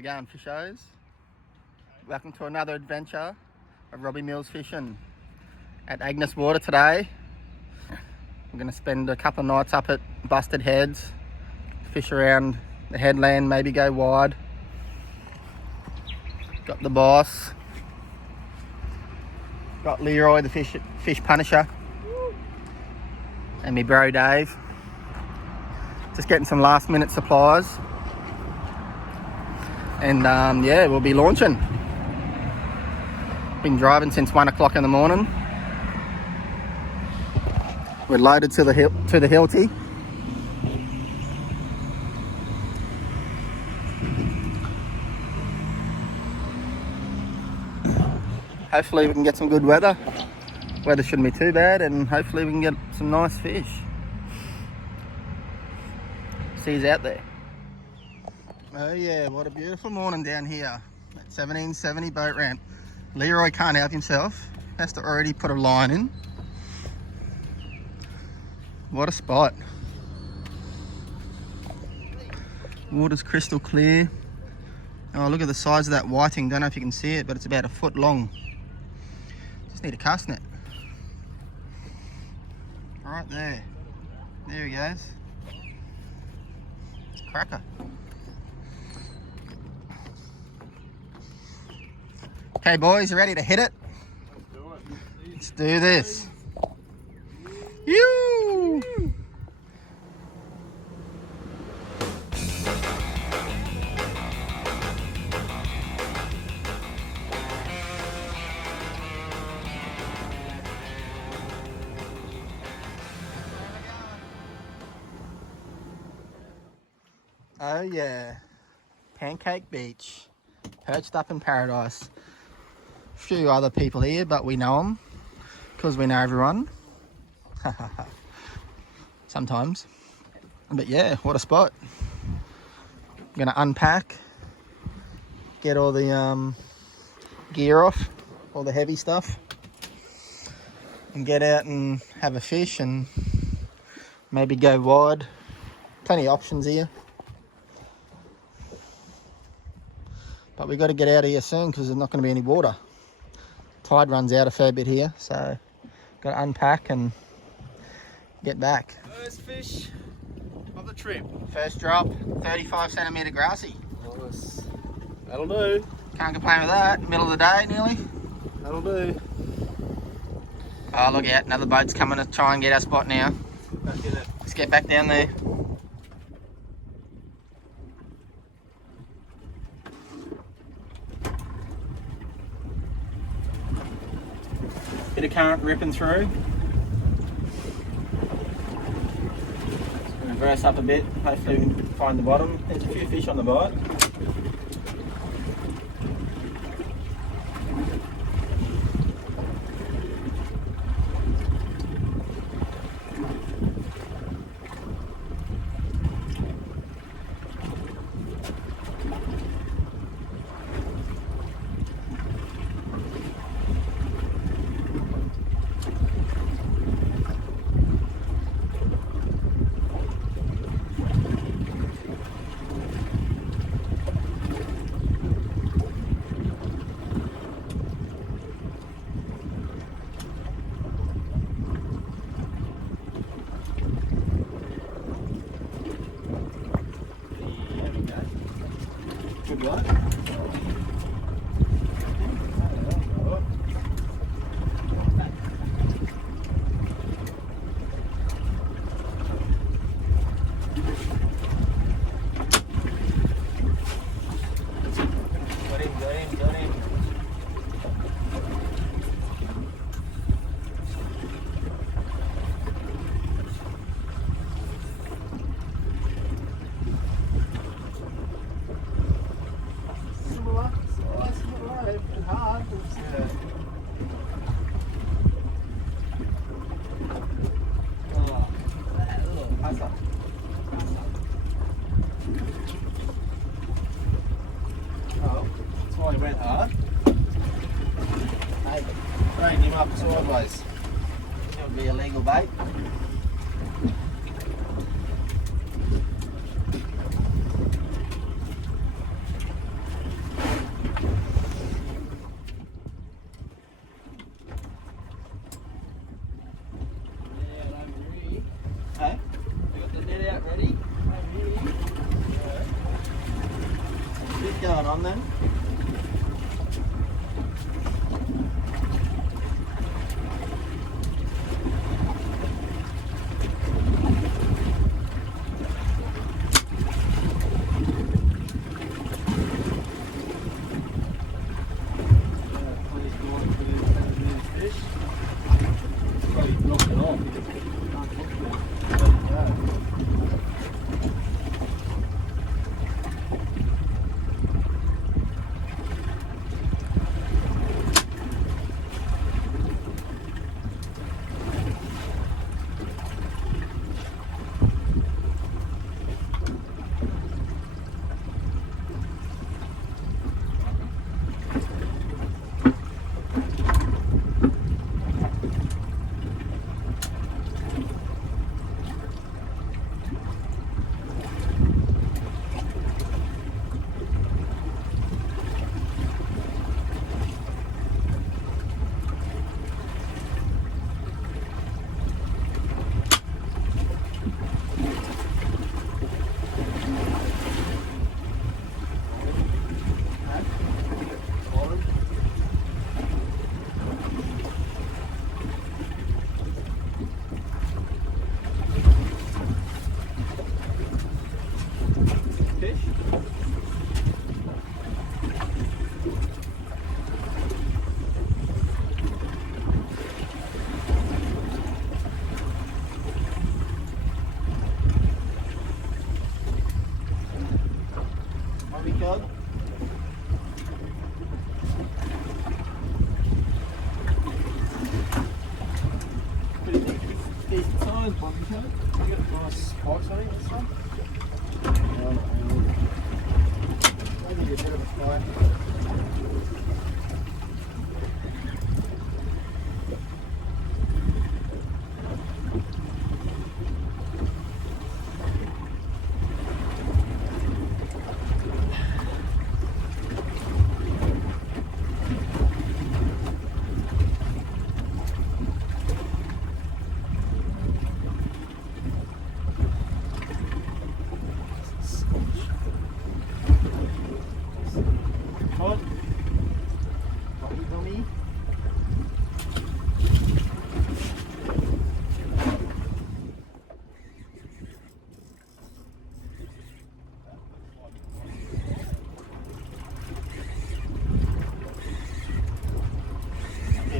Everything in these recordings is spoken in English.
it going, fishos? Welcome to another adventure of Robbie Mills fishing at Agnes Water today. We're going to spend a couple of nights up at Bustard Heads, fish around the headland, maybe go wide. Got the boss, got Leroy the fish punisher, and me bro Dave. Just getting some last minute supplies. And yeah, we'll be launching. Been driving since 1 o'clock in the morning. We're loaded to the hilty. Hopefully we can get some good weather. Weather shouldn't be too bad, and hopefully we can get some nice fish. See you out there. Oh yeah, what a beautiful morning down here at 1770 boat ramp. Leroy can't help himself, has to already put a line in. What a spot. Water's crystal clear. Oh, look at the size of that whiting. Don't know if you can see it, but it's about 1 foot long. Just need a cast net. Right there. There he goes. It's a cracker. Okay boys, you ready to hit it? Let's do it. Let's do this. You. Oh yeah, Pancake Beach, perched up in paradise. A few other people here, but we know them because we know everyone. Sometimes. But yeah, what a spot. I'm gonna unpack, get all the gear off, all the heavy stuff, and get out and have a fish and maybe go wide. Plenty of options here. But we've got to get out of here soon because there's not going to be any water. Tide runs out a fair bit here, so got to unpack and get back. First fish of the trip. First drop, 35 centimetre grassy. Nice. That'll do. Can't complain with that. Middle of the day nearly. That'll do. Oh, look out, another boat's coming to try and get our spot now. Back in it. Let's get back down there. Bit of current ripping through. Reverse up a bit, hopefully we can find the bottom. There's a few fish on the bite. Good luck. Got him. That's why he went hard. Hey, throwing him up sideways. That would be a legal bait. Decent size one, you got a nice spikes on it, this one. Maybe a bit of a spike.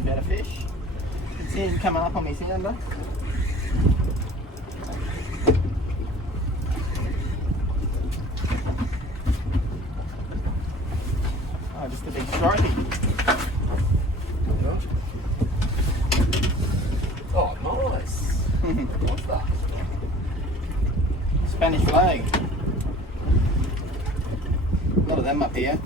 Better fish. You can see him coming up on me sounder. Oh, just a big stripey. Oh, nice. What's that? Spanish flag. A lot of them up here.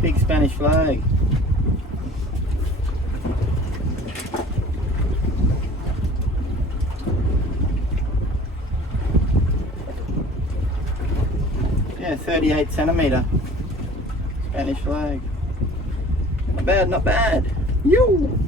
Big Spanish flag. Yeah, 38 centimetre Spanish flag. Not bad, not bad. You.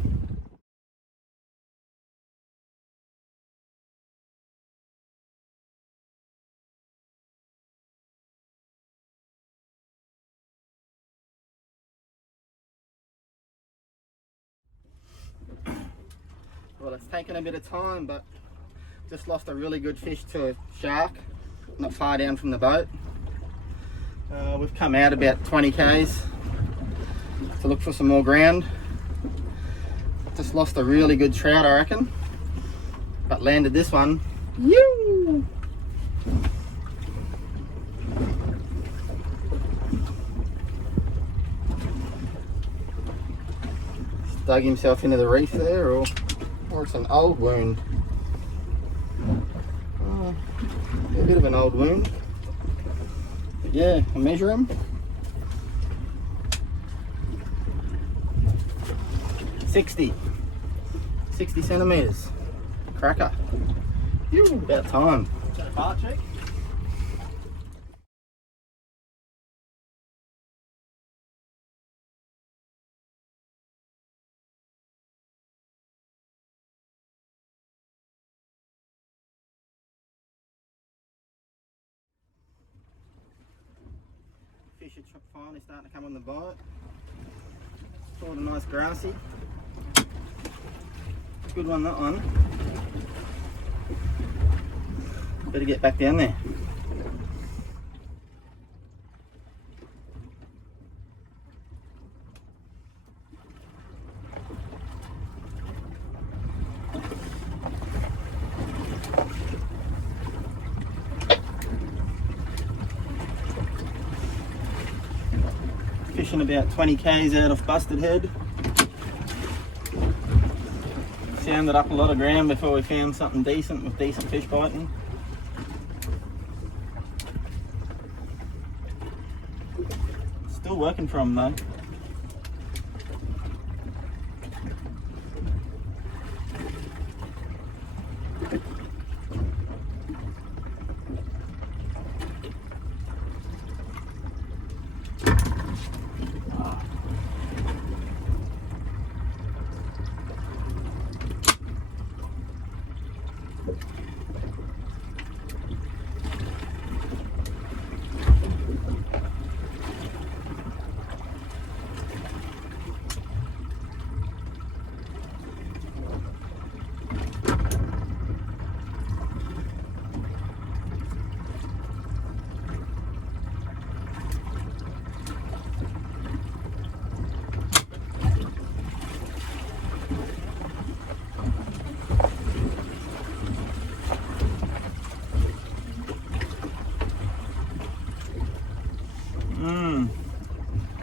Well, it's taken a bit of time, but just lost a really good fish to a shark, not far down from the boat. We've come out about 20 k's to look for some more ground. Just lost a really good trout, I reckon, but landed this one. You. Dug himself into the reef there, or it's an old wound. Oh, a bit of an old wound. But yeah, I'll measure him. 60 centimetres. Cracker. About time. Is that a bar check? Fish are finally starting to come on the bite. Caught a nice grassy. Good one, that one. Better get back down there. fishing about 20 k's out of Bustard Head. Sounded up a lot of ground before we found something decent with decent fish biting. Still working for them though.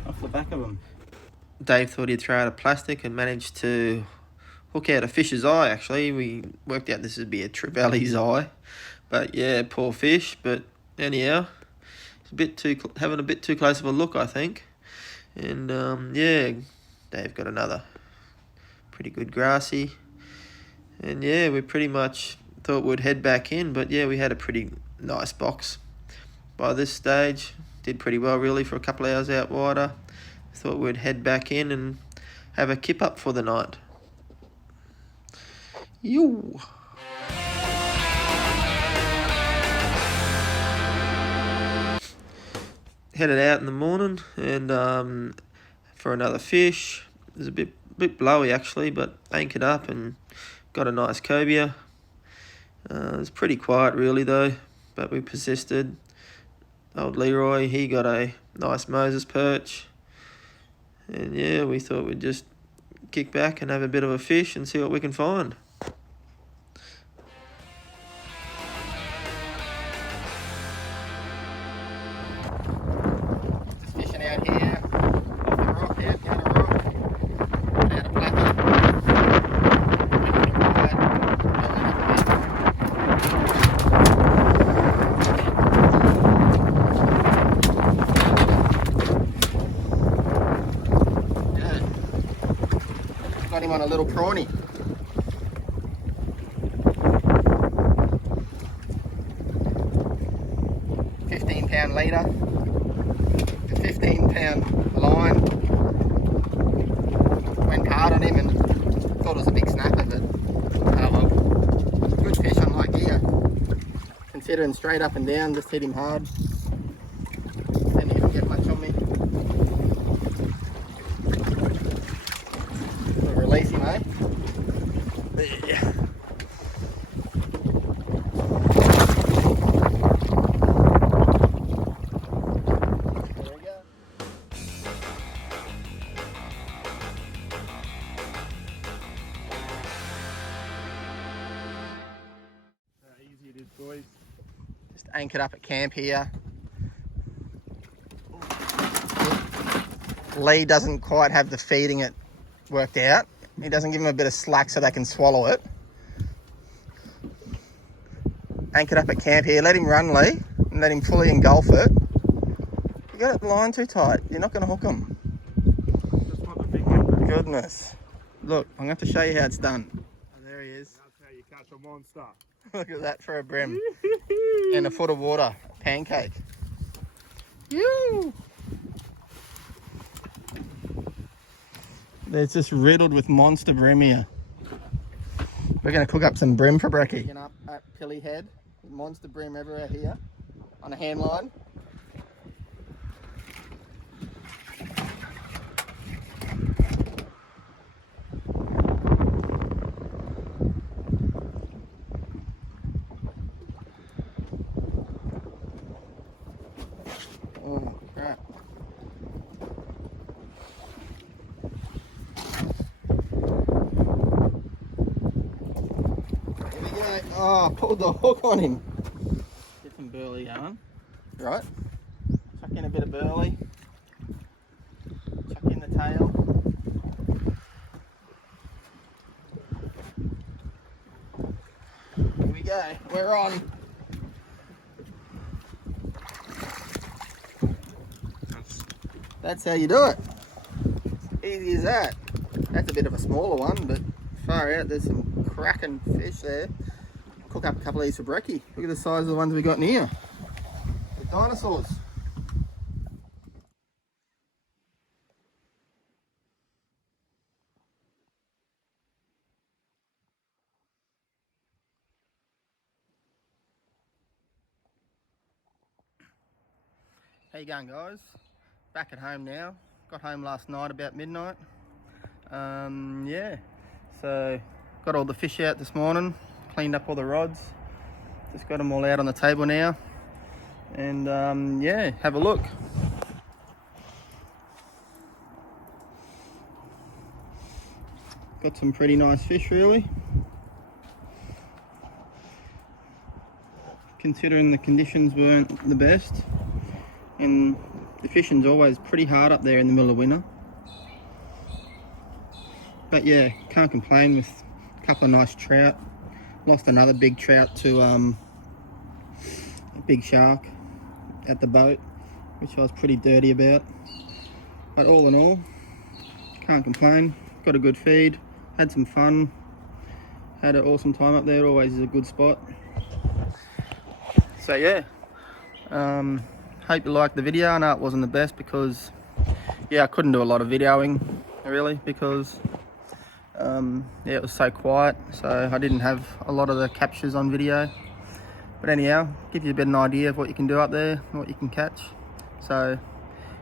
Off the back of them. Dave thought he'd throw out a plastic and managed to hook out a fish's eye. Actually, we worked out this would be a trevalle's eye, but yeah, poor fish. But anyhow, it's having a bit too close of a look, I think. And yeah, Dave got another pretty good grassy. And yeah, we pretty much thought we'd head back in, but yeah, we had a pretty nice box by this stage. Did pretty well really for a couple of hours out water. Thought we'd head back in and have a kip up for the night. Yo. Headed out in the morning and for another fish. It was a bit blowy actually, but anchored up and got a nice cobia. It was pretty quiet really though, but we persisted. Old Leroy, he got a nice Moses perch. And yeah, we thought we'd just kick back and have a bit of a fish and see what we can find. Just fishing out here, off the rock, out down the rock, without a platter. Got him on a little prawny. £15 leader, a 15-pound line. Went hard on him and thought it was a big snapper, but oh well. Good fish, unlike here. Considering straight up and down, just hit him hard. Didn't even get much on me. Release him, eh? Yeah. There we go. How easy it is, boys. Just anchored up at camp here. Lee doesn't quite have the feeding it worked out. He doesn't give them a bit of slack so they can swallow it. Anchored up at camp here. Let him run, Lee, and let him fully engulf it. You got the line too tight. You're not going to hook them. Just want the big one. Goodness. Look, I'm going to have to show you how it's done. Oh, there he is. That's how you catch a monster. Look at that for a brim. In a foot of water. Pancake. Yoo! It's just riddled with monster brim here. We're going to cook up some brim for brekkie. Up at Pilly Head, monster brim everywhere here on a hand line. Oh, crap. Oh, pulled the hook on him. Get some burley going. Right. Chuck in a bit of burley. go. We're on. That's how you do it. Easy as that. That's a bit of a smaller one, but far out, there's some cracking fish there. Cook up a couple of these for brekkie. Look at the size of the ones we got in here. The dinosaurs. How you going, guys? Back at home now. Got home last night about midnight. Yeah, so got all the fish out this morning, cleaned up all the rods, just got them all out on the table now, and yeah, have a look. Got some pretty nice fish, really, considering the conditions weren't the best, and the fishing's always pretty hard up there in the middle of winter. But yeah, can't complain with a couple of nice trout. Lost another big trout to a big shark at the boat, which I was pretty dirty about. But all in all, can't complain. Got a good feed, had some fun, had an awesome time up there. Always is a good spot. So yeah, hope you liked the video. I know it wasn't the best because, yeah, I couldn't do a lot of videoing really because yeah, it was so quiet, so I didn't have a lot of the captures on video. But anyhow, give you a bit of an idea of what you can do up there, what you can catch. So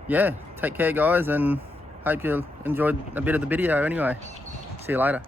yeah, take care guys, and hope you enjoyed a bit of the video anyway. See you later.